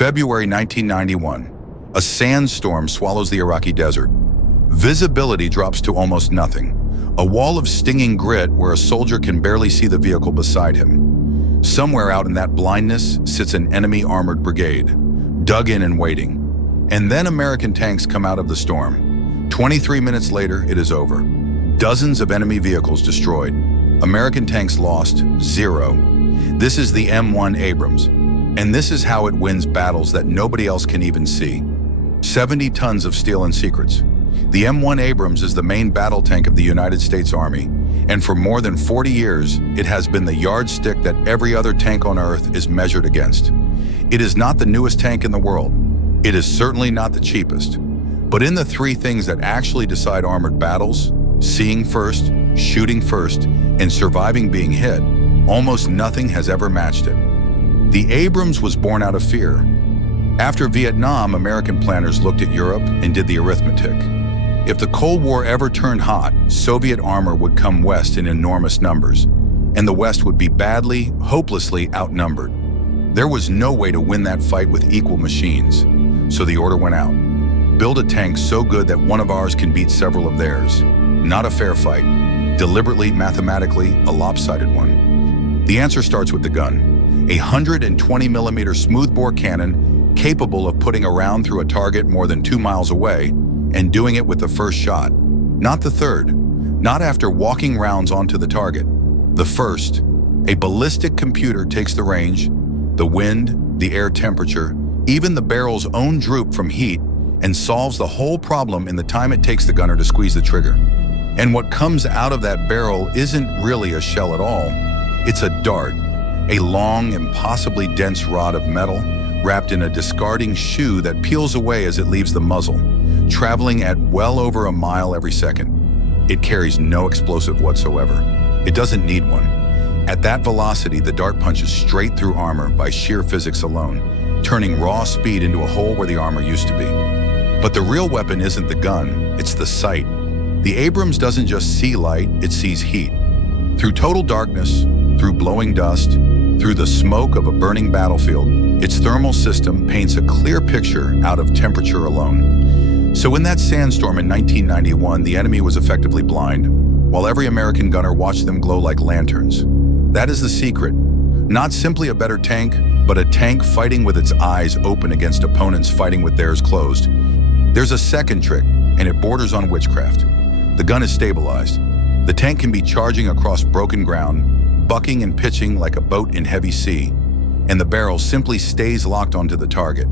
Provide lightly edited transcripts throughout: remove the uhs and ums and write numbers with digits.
February 1991, a sandstorm swallows the Iraqi desert. Visibility drops to almost nothing, a wall of stinging grit where a soldier can barely see the vehicle beside him. Somewhere out in that blindness sits an enemy armored brigade, dug in and waiting. And then American tanks come out of the storm. 23 minutes later, it is over. Dozens of enemy vehicles destroyed. American tanks lost, 0. This is the M1 Abrams, and this is how it wins battles that nobody else can even see. 70 tons of steel and secrets. The M1 Abrams is the main battle tank of the United States Army, and for more than 40 years, it has been the yardstick that every other tank on Earth is measured against. It is not the newest tank in the world. It is certainly not the cheapest. But in the three things that actually decide armored battles, seeing first, shooting first, and surviving being hit, almost nothing has ever matched it. The Abrams was born out of fear. After Vietnam, American planners looked at Europe and did the arithmetic. If the Cold War ever turned hot, Soviet armor would come west in enormous numbers, and the West would be badly, hopelessly outnumbered. There was no way to win that fight with equal machines, so the order went out. Build a tank so good that one of ours can beat several of theirs. Not a fair fight. Deliberately, mathematically, a lopsided one. The answer starts with the gun. A 120mm smoothbore cannon capable of putting a round through a target more than 2 miles away and doing it with the first shot. Not the third. Not after walking rounds onto the target. The first. A ballistic computer takes the range, the wind, the air temperature, even the barrel's own droop from heat, and solves the whole problem in the time it takes the gunner to squeeze the trigger. And what comes out of that barrel isn't really a shell at all. It's a dart, a long, impossibly dense rod of metal wrapped in a discarding shoe that peels away as it leaves the muzzle, traveling at well over a mile every second. It carries no explosive whatsoever. It doesn't need one. At that velocity, the dart punches straight through armor by sheer physics alone, turning raw speed into a hole where the armor used to be. But the real weapon isn't the gun, it's the sight. The Abrams doesn't just see light, it sees heat. Through total darkness, through blowing dust, through the smoke of a burning battlefield, its thermal system paints a clear picture out of temperature alone. So in that sandstorm in 1991, the enemy was effectively blind, while every American gunner watched them glow like lanterns. That is the secret. Not simply a better tank, but a tank fighting with its eyes open against opponents fighting with theirs closed. There's a second trick, and it borders on witchcraft. The gun is stabilized. The tank can be charging across broken ground, bucking and pitching like a boat in heavy sea, and the barrel simply stays locked onto the target.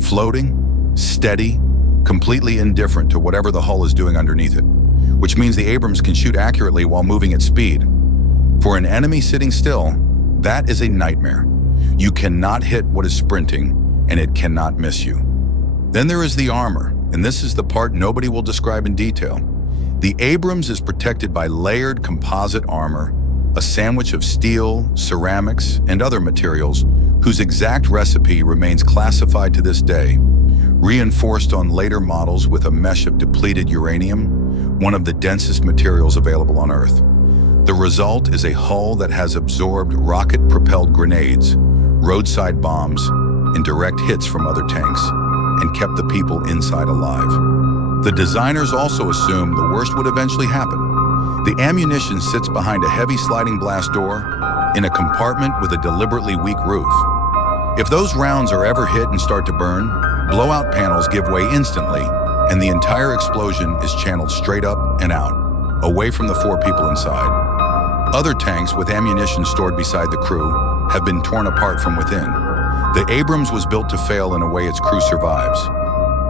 Floating, steady, completely indifferent to whatever the hull is doing underneath it, which means the Abrams can shoot accurately while moving at speed. For an enemy sitting still, that is a nightmare. You cannot hit what is sprinting, and it cannot miss you. Then there is the armor, and this is the part nobody will describe in detail. The Abrams is protected by layered composite armor, a sandwich of steel, ceramics, and other materials whose exact recipe remains classified to this day, reinforced on later models with a mesh of depleted uranium, one of the densest materials available on Earth. The result is a hull that has absorbed rocket-propelled grenades, roadside bombs, and direct hits from other tanks, and kept the people inside alive. The designers also assumed the worst would eventually happen. The ammunition sits behind a heavy sliding blast door in a compartment with a deliberately weak roof. If those rounds are ever hit and start to burn, blowout panels give way instantly, and the entire explosion is channeled straight up and out, away from the 4 people inside. Other tanks with ammunition stored beside the crew have been torn apart from within. The Abrams was built to fail in a way its crew survives.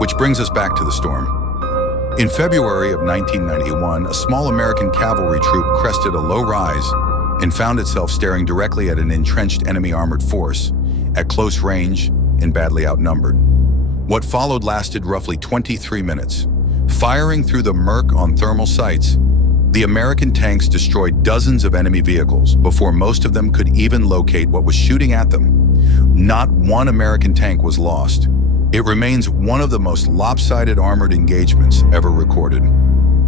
Which brings us back to the storm. In February of 1991, a small American cavalry troop crested a low rise and found itself staring directly at an entrenched enemy armored force, at close range and badly outnumbered. What followed lasted roughly 23 minutes. Firing through the murk on thermal sights, the American tanks destroyed dozens of enemy vehicles before most of them could even locate what was shooting at them. Not one American tank was lost. It remains one of the most lopsided armored engagements ever recorded.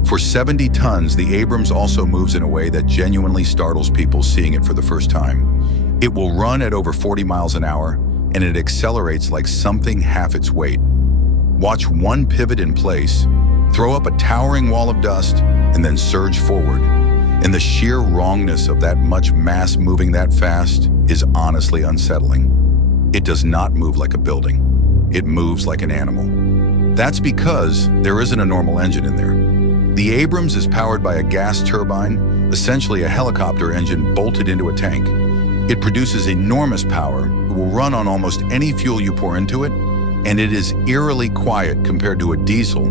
For 70 tons, the Abrams also moves in a way that genuinely startles people seeing it for the first time. It will run at over 40 miles an hour and it accelerates like something half its weight. Watch one pivot in place, throw up a towering wall of dust, and then surge forward. And the sheer wrongness of that much mass moving that fast is honestly unsettling. It does not move like a building. It moves like an animal. That's because there isn't a normal engine in there. The Abrams is powered by a gas turbine, essentially a helicopter engine bolted into a tank. It produces enormous power, it will run on almost any fuel you pour into it, and it is eerily quiet compared to a diesel,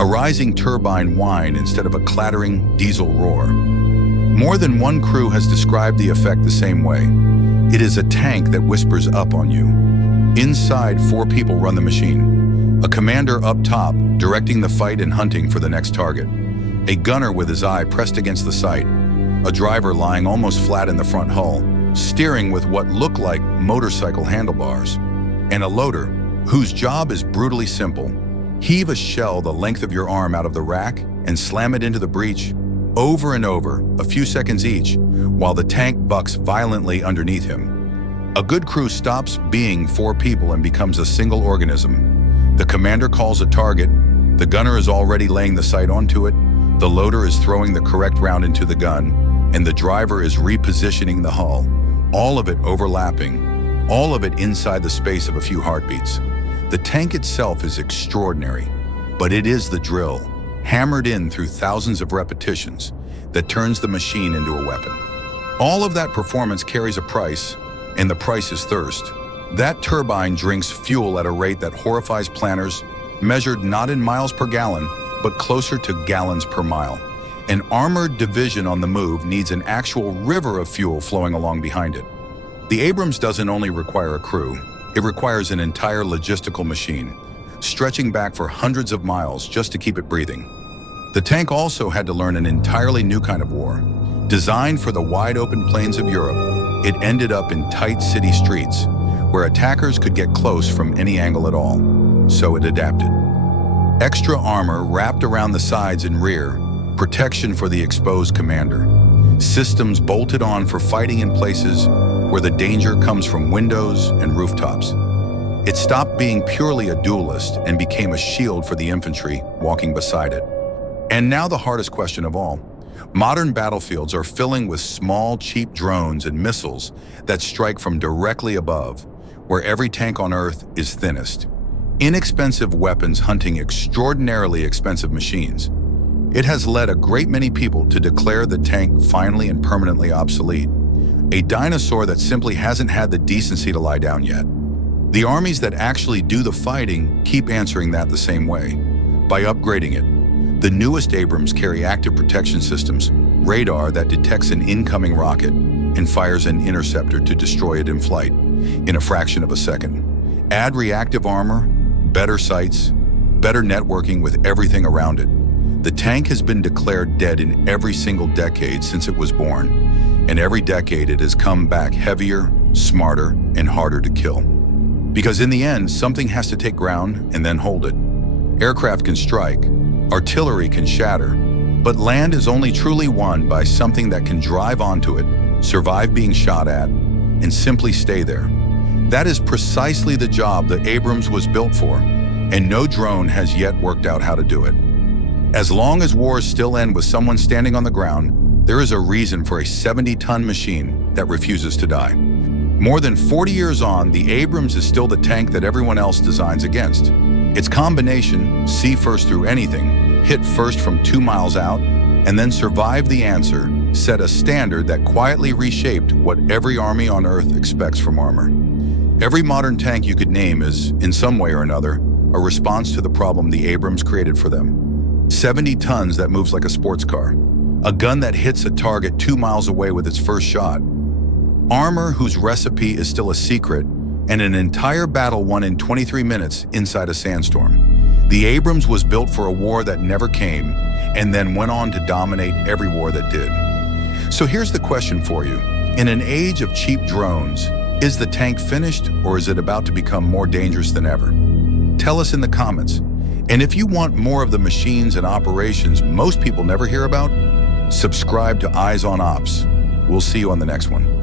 a rising turbine whine instead of a clattering diesel roar. More than one crew has described the effect the same way. It is a tank that whispers up on you. Inside, 4 people run the machine. A commander up top, directing the fight and hunting for the next target. A gunner with his eye pressed against the sight. A driver lying almost flat in the front hull, steering with what look like motorcycle handlebars. And a loader, whose job is brutally simple. Heave a shell the length of your arm out of the rack and slam it into the breech, over and over, a few seconds each, while the tank bucks violently underneath him. A good crew stops being 4 people and becomes a single organism. The commander calls a target, the gunner is already laying the sight onto it, the loader is throwing the correct round into the gun, and the driver is repositioning the hull, all of it overlapping, all of it inside the space of a few heartbeats. The tank itself is extraordinary, but it is the drill, hammered in through thousands of repetitions, that turns the machine into a weapon. All of that performance carries a price, and the price is thirst. That turbine drinks fuel at a rate that horrifies planners, measured not in miles per gallon, but closer to gallons per mile. An armored division on the move needs an actual river of fuel flowing along behind it. The Abrams doesn't only require a crew, it requires an entire logistical machine, stretching back for hundreds of miles just to keep it breathing. The tank also had to learn an entirely new kind of war. Designed for the wide-open plains of Europe, it ended up in tight city streets, where attackers could get close from any angle at all, so it adapted. Extra armor wrapped around the sides and rear, protection for the exposed commander. Systems bolted on for fighting in places where the danger comes from windows and rooftops. It stopped being purely a duelist and became a shield for the infantry walking beside it. And now the hardest question of all. Modern battlefields are filling with small, cheap drones and missiles that strike from directly above, where every tank on Earth is thinnest. Inexpensive weapons hunting extraordinarily expensive machines. It has led a great many people to declare the tank finally and permanently obsolete. A dinosaur that simply hasn't had the decency to lie down yet. The armies that actually do the fighting keep answering that the same way, by upgrading it. The newest Abrams carry active protection systems, radar that detects an incoming rocket and fires an interceptor to destroy it in flight in a fraction of a second. Add reactive armor, better sights, better networking with everything around it. The tank has been declared dead in every single decade since it was born, and every decade it has come back heavier, smarter, and harder to kill. Because in the end, something has to take ground and then hold it. Aircraft can strike, artillery can shatter, but land is only truly won by something that can drive onto it, survive being shot at, and simply stay there. That is precisely the job that Abrams was built for, and no drone has yet worked out how to do it. As long as wars still end with someone standing on the ground, there is a reason for a 70-ton machine that refuses to die. More than 40 years on, the Abrams is still the tank that everyone else designs against. Its combination, see first through anything, hit first from 2 miles out, and then survive the answer, set a standard that quietly reshaped what every army on Earth expects from armor. Every modern tank you could name is, in some way or another, a response to the problem the Abrams created for them. 70 tons that moves like a sports car. A gun that hits a target 2 miles away with its first shot. Armor whose recipe is still a secret, and an entire battle won in 23 minutes inside a sandstorm. The Abrams was built for a war that never came, and then went on to dominate every war that did. So here's the question for you. In an age of cheap drones, is the tank finished, or is it about to become more dangerous than ever? Tell us in the comments. And if you want more of the machines and operations most people never hear about, subscribe to Eyes on Ops. We'll see you on the next one.